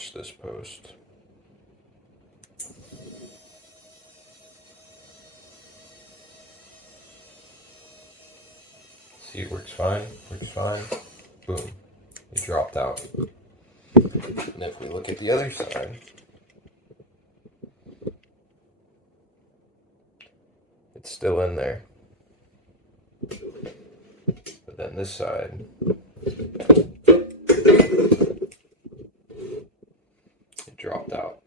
watch this post. See, it works fine, Boom, it dropped out. And if we look at the other side, it's still in there. But then this side, it dropped out.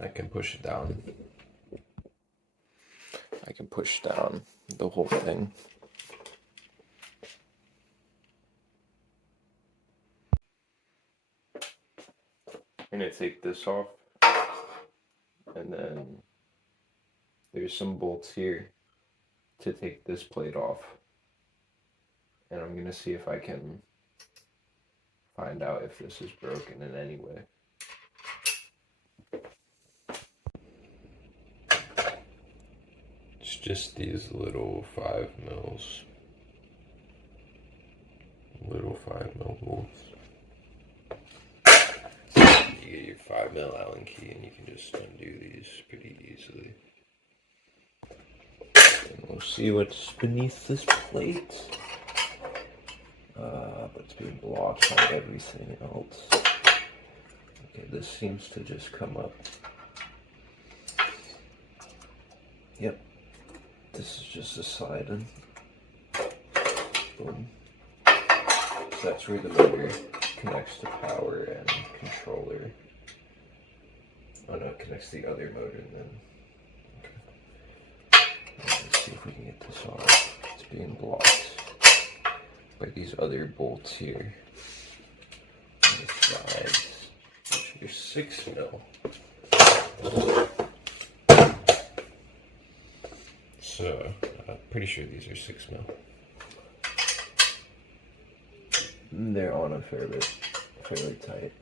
I can push it down. I can push down the whole thing. I'm gonna take this off, and then there's some bolts here to take this plate off, and I'm gonna see if I can find out if this is broken in any way. It's just these little 5 mils. Little 5 mil bolts. You get your 5 mil Allen key and you can just undo these pretty easily. And we'll see what's beneath this plate. But it's being blocked by everything else. Okay, this seems to just come up. Yep. This is just a slide-in. Boom. So that's where the motor connects to power and controller. Oh no, it connects to the other motor and then. Okay. Let's see if we can get this off. It's being blocked by these other bolts here on the sides, which are 6 mil. So, I'm pretty sure these are 6 mil. They're on a fairly tight.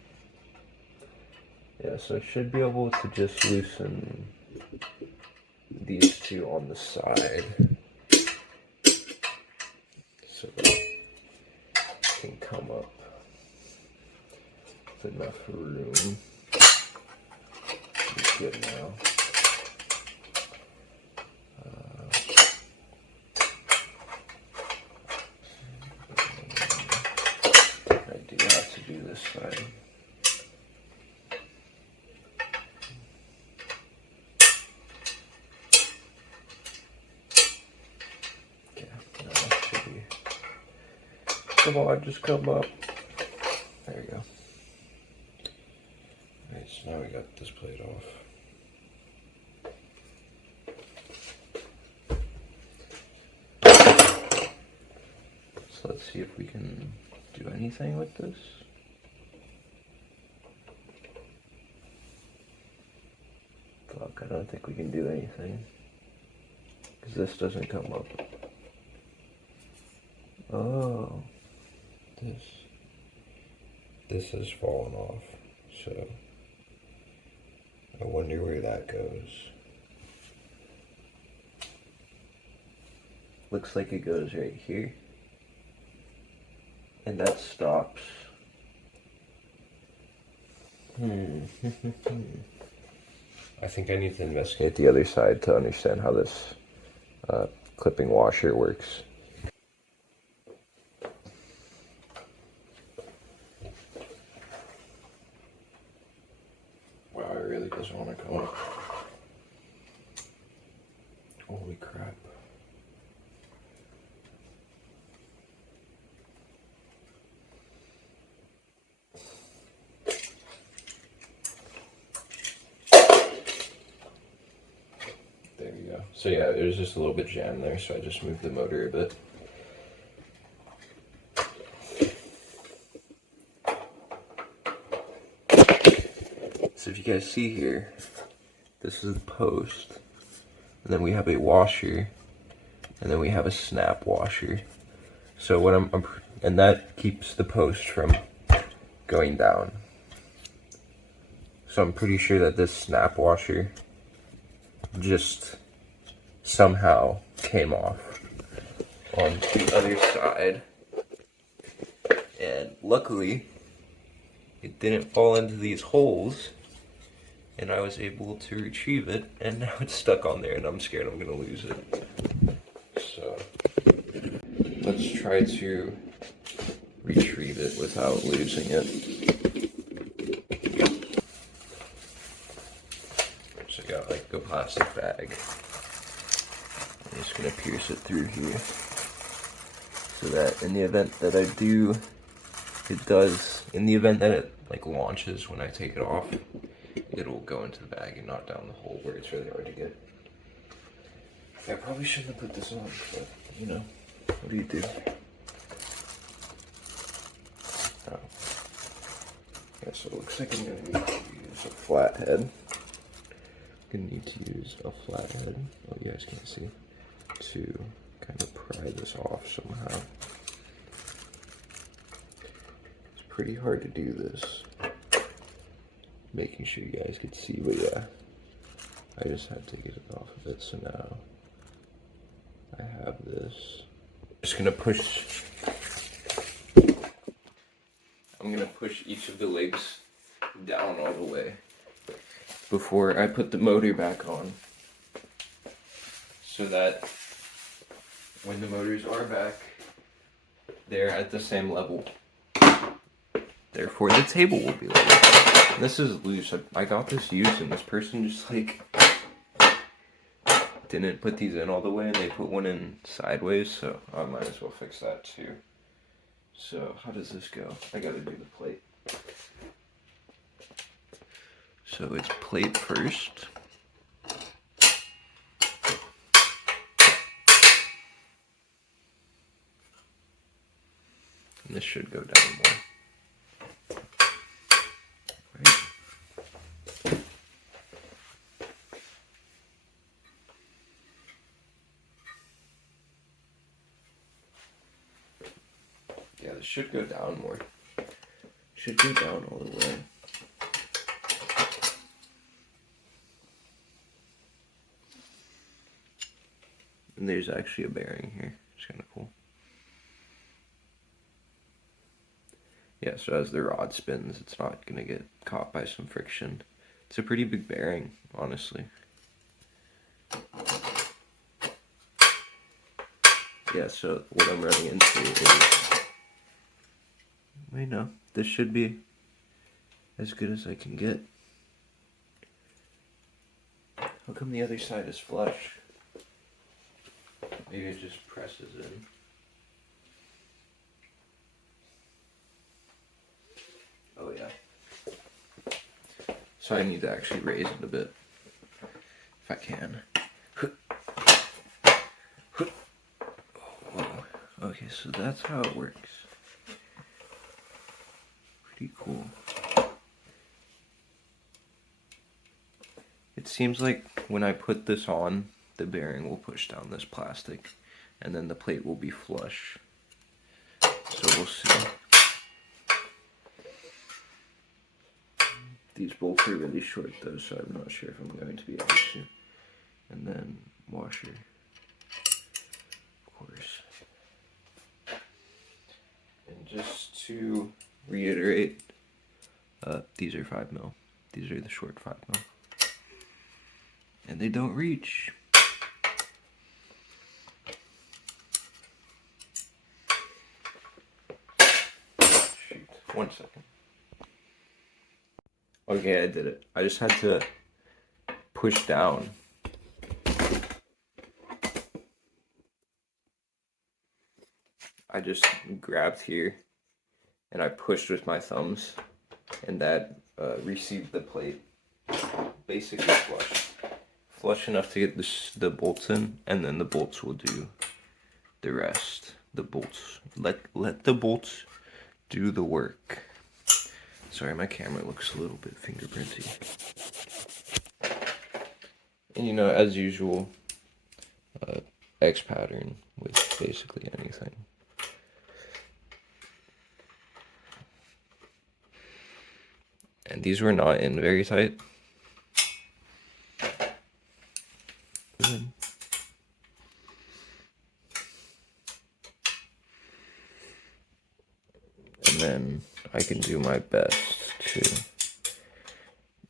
Yeah, so I should be able to just loosen these two on the side. So it can come up with enough room. It's good now. I do have to do this side. Yeah, no, that should be. Come on, just come up. There we go. Alright, so now we got this plate off. So let's see if we can do anything with this. Fuck, I don't think we can do anything. Because this doesn't come up. Oh. This has fallen off. So I wonder where that goes. Looks like it goes right here. And that stops. I think I need to investigate the other side to understand how this clipping washer works. Wow, it really doesn't want to come up. Holy crap. There you go. So yeah, there's just a little bit jammed there, so I just moved the motor a bit. So if you guys see here, this is the post, and then we have a washer, and then we have a snap washer. So what and that keeps the post from going down. So I'm pretty sure that this snap washer just somehow came off on the other side. And luckily, it didn't fall into these holes, and I was able to retrieve it, and now it's stuck on there, and I'm scared I'm gonna lose it. So, let's try to retrieve it without losing it. So I got like a plastic bag. I'm just gonna pierce it through here, so that in the event that I do, in the event that it like launches when I take it off, it'll go into the bag and not down the hole where it's really hard to get. I probably shouldn't have put this on, but you know, what do you do? Oh. Yeah, so it looks like I'm gonna need to use a flathead. I'm gonna need to use a flathead, oh you guys can't see, to kind of pry this off somehow. It's pretty hard to do this, making sure you guys could see, but yeah, I just had to get it off of it, so now I have this. Just gonna push, I'm gonna push each of the legs down all the way before I put the motor back on, so that when the motors are back, they're at the same level. Therefore, the table will be level. And this is loose. I got this used, and this person just like didn't put these in all the way, and they put one in sideways, so I might as well fix that too. So how does this go? I gotta do the plate. So it's plate first. And this should go down more. Right. Yeah, this should go down more. Should go down all the way. And there's actually a bearing here. It's kind of cool. Yeah, so as the rod spins, it's not going to get caught by some friction. It's a pretty big bearing, honestly. Yeah, so what I'm running into is... Wait, no. This should be as good as I can get. How come the other side is flush? Maybe it just presses in. Oh yeah. So I need to actually raise it a bit, if I can. Whoa. Okay, so that's how it works. Pretty cool. It seems like when I put this on, the bearing will push down this plastic, and then the plate will be flush. So we'll see. These bolts are really short though, so I'm not sure if I'm going to be able to. And then washer, of course. And just to reiterate, these are 5mm. These are the short 5mm. And they don't reach. Shoot, 1 second. Okay, I did it. I just had to push down. I just grabbed here and I pushed with my thumbs, and that received the plate basically flush. Flush enough to get the bolts in, and then the bolts will do the rest. The bolts, let the bolts do the work. Sorry, my camera looks a little bit fingerprinty. And you know, as usual, X pattern with basically anything. And these were not in very tight. And And then I can do my best to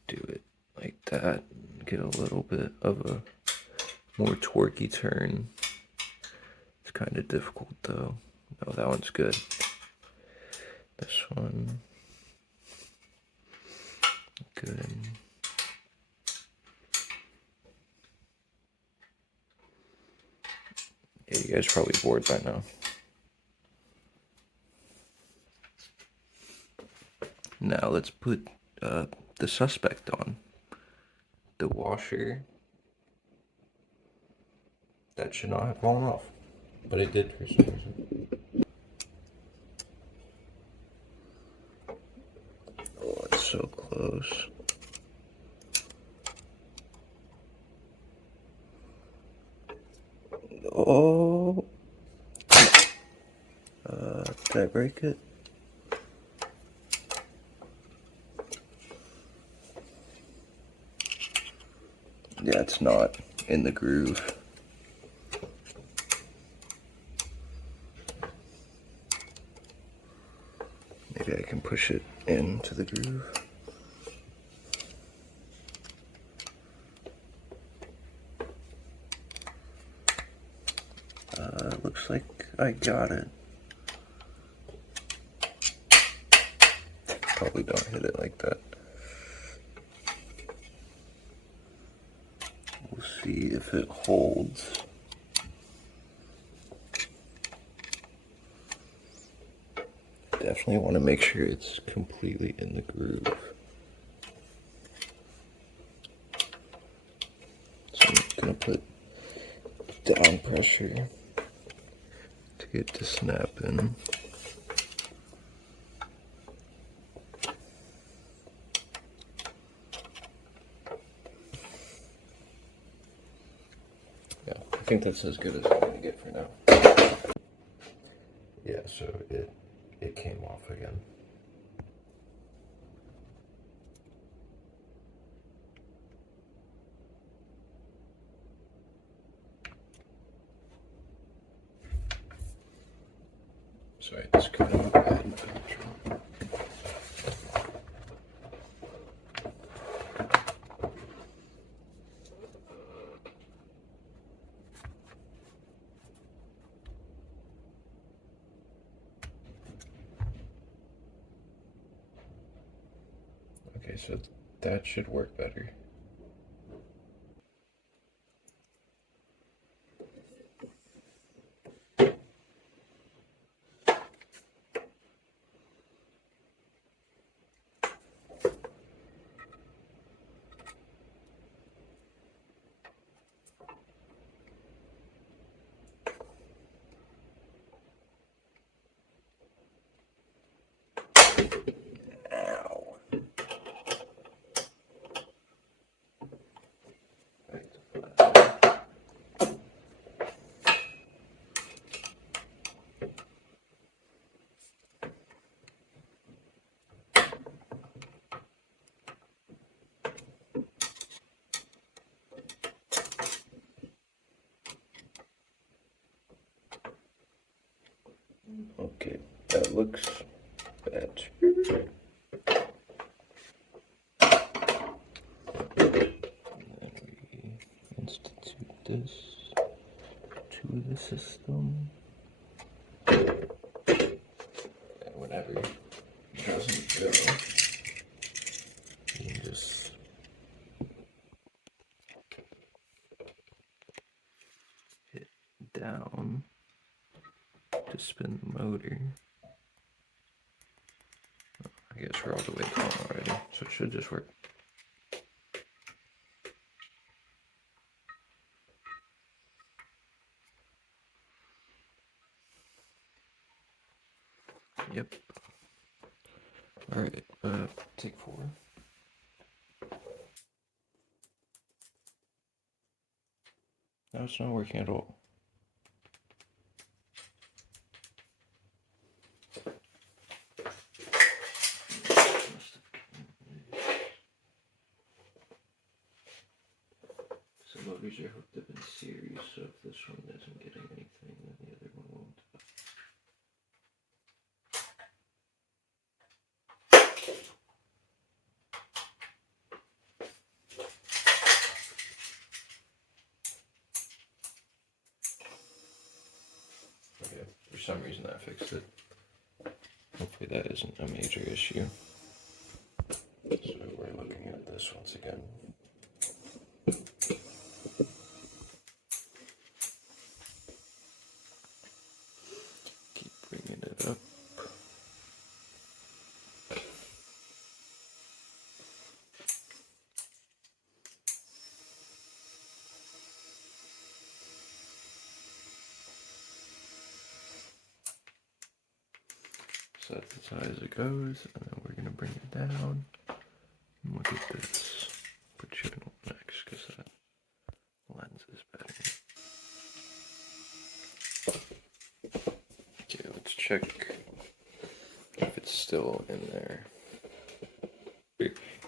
do it like that. Get a little bit of a more torquey turn. It's kind of difficult though. Oh, that one's good. This one, good. Yeah, you guys are probably bored by now. Now let's put the suspect on. The washer. That should not have fallen off, but it did for some reason. Oh, it's so close. Oh. Did I break it? Yeah, it's not in the groove. Maybe I can push it into the groove. Looks like I got it. Probably don't hit it like that. We'll see if it holds. Definitely want to make sure it's completely in the groove. So I'm gonna put down pressure to get to snap in. Yeah, I think that's as good as I'm gonna get for now. Yeah, so it came off again. Sorry, this could have been bad. Okay, so that should work better. Ow. Okay, that looks better. And then we institute this to the system. And whenever it doesn't go, you can just hit down to spin the motor. I guess we're all the way down already, so it should just work. Yep. Alright, take 4. No, it's not working at all. Some motors are hooked up in series, so if this one isn't getting anything, then the other one won't. some reason that fixed it. Hopefully that isn't a major issue. So we're looking at this once again. Keep bringing it up. So that's as high as it goes, and then we're gonna bring it down. And look at this. Put you next, because that lens is better. Okay, let's check if it's still in there.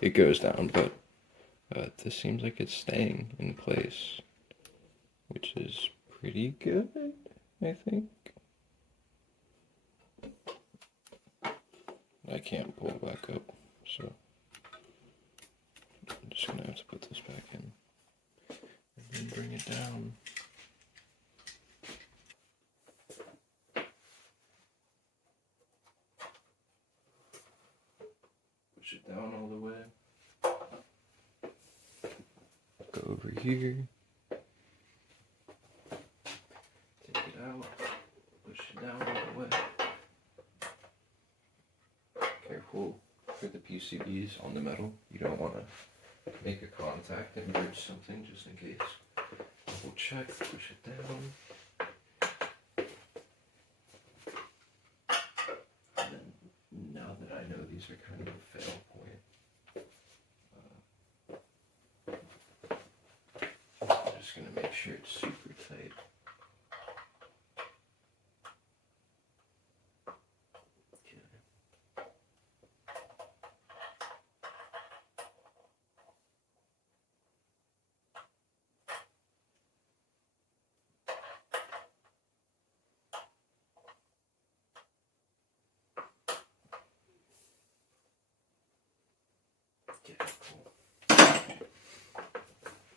It goes down, but this seems like it's staying in place, which is pretty good, I think. I can't pull it back up, so I'm just gonna have to put this back in and then bring it down. Push it down all the way. Go over here. Take it out. Push it down all the way. Careful for the PCBs on the metal. You don't want to make a contact and merge something just in case. Double check, push it down. And then now that I know these are kind of a fail point, I'm just going to make sure it's super tight.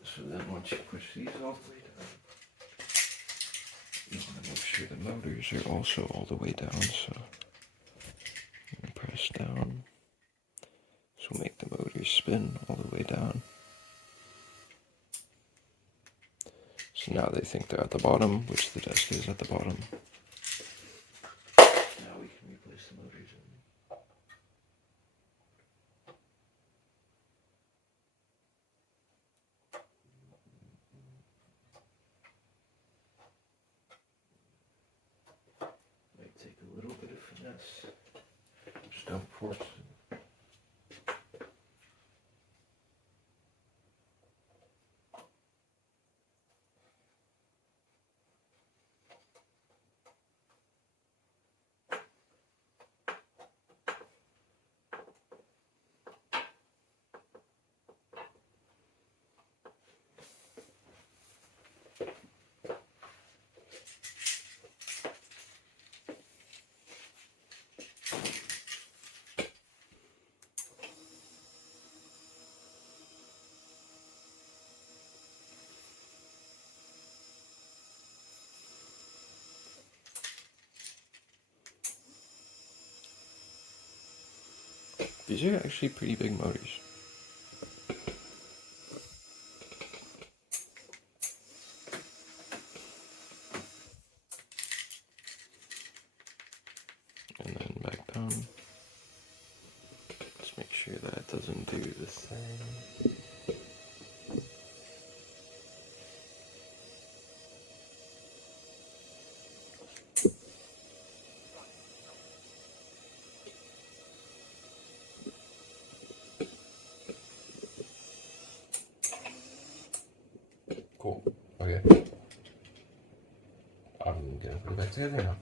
So then once you push these all the way down, you want to make sure the motors are also all the way down, so I'm going to press down. This will make the motors spin all the way down. So now they think they're at the bottom, which the desk is at the bottom. Now we can replace the motors in. Might take a little bit of finesse. Just don't force it. These are actually pretty big motors. And then back down. Just make sure that it doesn't do this thing. Cool. Okay. I'm gonna put it back together now.